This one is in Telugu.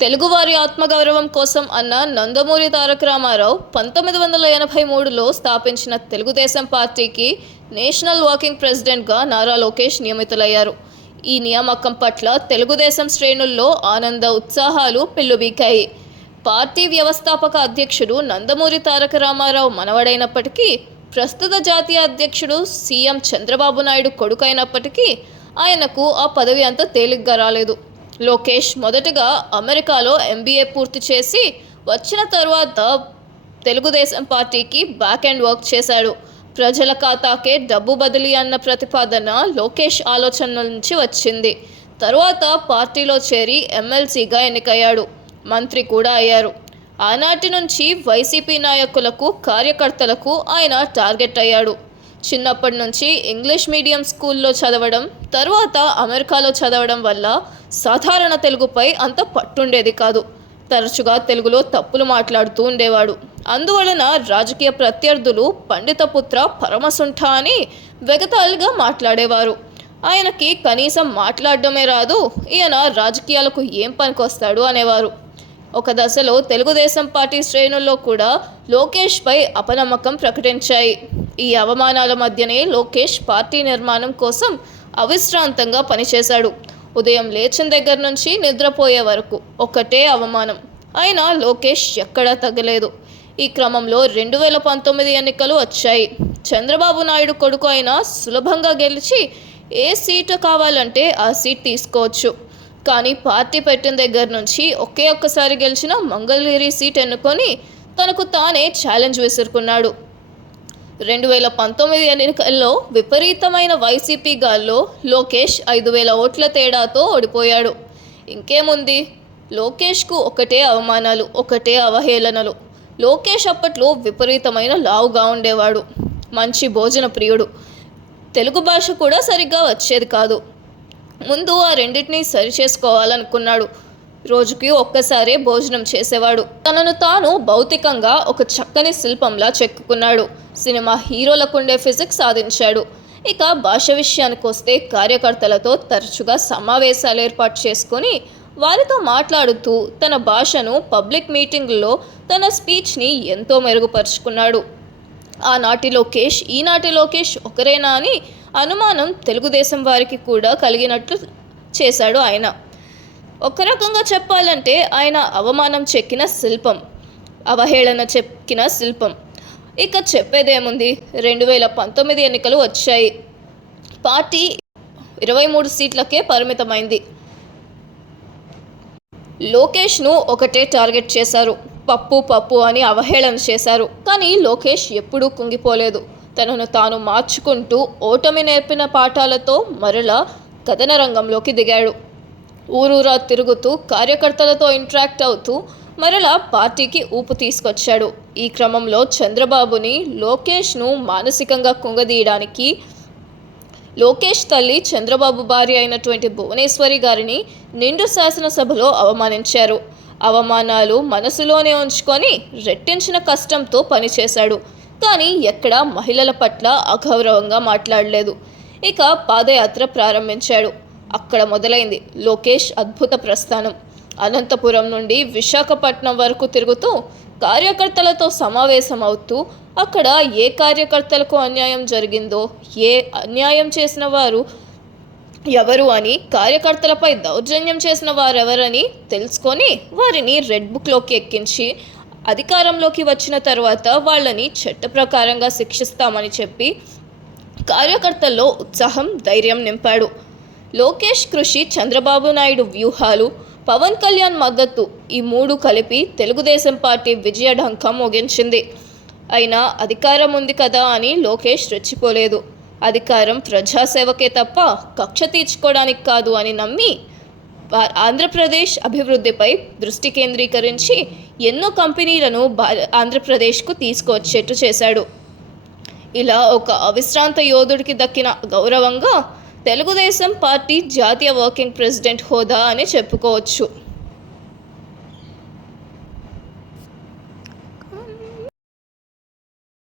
తెలుగువారి ఆత్మగౌరవం కోసం అన్న నందమూరి తారక రామారావు 1983లో స్థాపించిన తెలుగుదేశం పార్టీకి నేషనల్ వర్కింగ్ ప్రెసిడెంట్గా నారా లోకేష్ నియమితులయ్యారు. ఈ నియామకం పట్ల తెలుగుదేశం శ్రేణుల్లో ఆనంద ఉత్సాహాలు పెల్లుబికాయి. పార్టీ వ్యవస్థాపక అధ్యక్షుడు నందమూరి తారక రామారావు మనవడైనప్పటికీ, ప్రస్తుత జాతీయ అధ్యక్షుడు సీఎం చంద్రబాబు నాయుడు కొడుకైనప్పటికీ ఆయనకు ఆ పదవి అంత తేలిగ్గా రాలేదు. లోకేష్ మొదటగా అమెరికాలో MBA పూర్తి చేసి వచ్చిన తర్వాత తెలుగుదేశం పార్టీకి బ్యాక్ అండ్ వర్క్ చేశాడు. ప్రజల ఖాతాకే డబ్బు బదిలీ అన్న ప్రతిపాదన లోకేష్ ఆలోచనల నుంచి వచ్చింది. తరువాత పార్టీలో చేరి MLCగా ఎన్నికయ్యాడు. మంత్రి కూడా అయ్యారు. ఆనాటి నుంచి వైసీపీ నాయకులకు, కార్యకర్తలకు ఆయన టార్గెట్ అయ్యాడు. చిన్నప్పటి నుంచి ఇంగ్లీష్ మీడియం స్కూల్లో చదవడం, తరువాత అమెరికాలో చదవడం వల్ల సాధారణ తెలుగుపై అంత పట్టుండేది కాదు. తరచుగా తెలుగులో తప్పులు మాట్లాడుతూ ఉండేవాడు. అందువలన రాజకీయ ప్రత్యర్థులు పండితపుత్ర పరమసుంఠ అని వెగతాళిగా మాట్లాడేవారు. ఆయనకి కనీసం మాట్లాడడమే రాదు, ఈయన రాజకీయాలకు ఏం పనికొస్తాడు అనేవారు. ఒక దశలో తెలుగుదేశం పార్టీ శ్రేణుల్లో కూడా లోకేష్పై అపనమ్మకం ప్రకటించాయి. ఈ అవమానాల మధ్యనే లోకేష్ పార్టీ నిర్మాణం కోసం అవిశ్రాంతంగా పనిచేశాడు. ఉదయం లేచిన దగ్గర నుంచి నిద్రపోయే వరకు ఒకటే అవమానం. అయినా లోకేష్ ఎక్కడా తగ్గలేదు. ఈ క్రమంలో 2019 ఎన్నికలు వచ్చాయి. చంద్రబాబు నాయుడు కొడుకు అయినా సులభంగా గెలిచి ఏ సీటు కావాలంటే ఆ సీట్ తీసుకోవచ్చు. కానీ పార్టీ పెట్టిన దగ్గర నుంచి ఒక్కసారి గెలిచిన మంగళగిరి సీట్ ఎన్నుకొని తనకు తానే ఛాలెంజ్ విసురుకున్నాడు. 2019 ఎన్నికల్లో విపరీతమైన వైసీపీ గాల్లో లోకేష్ 5,000 ఓట్ల తేడాతో ఓడిపోయాడు. ఇంకేముంది, లోకేష్కు ఒకటే అవమానాలు, ఒకటే అవహేళనలు. లోకేష్ అప్పట్లో విపరీతమైన లావుగా ఉండేవాడు. మంచి భోజన ప్రియుడు. తెలుగు భాష కూడా సరిగ్గా వచ్చేది కాదు. ముందు ఆ రెండింటినీ సరిచేసుకోవాలనుకున్నాడు. రోజుకి ఒక్కసారే భోజనం చేసేవాడు. తనను తాను భౌతికంగా ఒక చక్కని శిల్పంలా చెక్కుకున్నాడు. సినిమా హీరోలకుండే ఫిజిక్స్ సాధించాడు. ఇక భాష విషయానికి వస్తే కార్యకర్తలతో తరచుగా సమావేశాలు ఏర్పాటు చేసుకొని వారితో మాట్లాడుతూ తన భాషను పబ్లిక్ మీటింగ్లలో తన స్పీచ్ని ఎంతో మెరుగుపరుచుకున్నాడు. ఆనాటి లోకేష్ ఈనాటి లోకేష్ ఒకరేనా అని అనుమానం తెలుగుదేశం వారికి కూడా కలిగినట్లు చేశాడు ఆయన. ఒక రకంగా చెప్పాలంటే ఆయన అవమానం చెక్కిన శిల్పం, అవహేళన చెక్కిన శిల్పం. ఇక చెప్పేదేముంది, 2019 ఎన్నికలు వచ్చాయి. పార్టీ 23 సీట్లకే పరిమితమైంది. లోకేష్ను ఒకటే టార్గెట్ చేశారు. పప్పు అని అవహేళన చేశారు. కానీ లోకేష్ ఎప్పుడూ కుంగిపోలేదు. తనను తాను మార్చుకుంటూ ఓటమి నేర్పిన పాఠాలతో మరలా కథన రంగంలోకి దిగాడు. ఊరూరా తిరుగుతూ కార్యకర్తలతో ఇంటరాక్ట్ అవుతూ మరలా పార్టీకి ఊపు తీసుకొచ్చాడు. ఈ క్రమంలో చంద్రబాబుని, లోకేష్ను మానసికంగా కుంగదీయడానికి లోకేష్ తల్లి చంద్రబాబు భార్య అయినటువంటి భువనేశ్వరి గారిని నిండు శాసనసభలో అవమానించారు. అవమానాలు మనసులోనే ఉంచుకొని రెట్టించిన కష్టంతో పనిచేశాడు. కానీ ఎక్కడా మహిళల పట్ల అగౌరవంగా మాట్లాడలేదు. ఇక పాదయాత్ర ప్రారంభించాడు. అక్కడ మొదలైంది లోకేష్ అద్భుత ప్రస్థానం. అనంతపురం నుండి విశాఖపట్నం వరకు తిరుగుతూ కార్యకర్తలతో సమావేశం అవుతూ అక్కడ ఏ కార్యకర్తలకు అన్యాయం జరిగిందో, ఏ అన్యాయం చేసిన వారు ఎవరు అని, కార్యకర్తలపై దౌర్జన్యం చేసిన వారెవరని తెలుసుకొని వారిని రెడ్ బుక్లోకి ఎక్కించి అధికారంలోకి వచ్చిన తర్వాత వాళ్ళని చట్ట ప్రకారంగా శిక్షిస్తామని చెప్పి కార్యకర్తల్లో ఉత్సాహం, ధైర్యం నింపాడు. లోకేష్ కృషి, చంద్రబాబు నాయుడు వ్యూహాలు, పవన్ కళ్యాణ్ మద్దతు, ఈ మూడు కలిపి తెలుగుదేశం పార్టీ విజయఢంకం మోగించింది. అయినా అధికారం ఉంది కదా అని లోకేష్ రెచ్చిపోలేదు. అధికారం ప్రజాసేవకే తప్ప కక్ష తీర్చుకోవడానికి కాదు అని నమ్మి ఆంధ్రప్రదేశ్ అభివృద్ధిపై దృష్టి కేంద్రీకరించి ఎన్నో కంపెనీలను ఆంధ్రప్రదేశ్కు తీసుకువచ్చేట్టు చేశాడు. ఇలా ఒక అవిశ్రాంత యోధుడికి దక్కిన గౌరవంగా తెలుగుదేశం పార్టీ జాతీయ వర్కింగ్ ప్రెసిడెంట్ హోదా అని చెప్పుకోవచ్చు.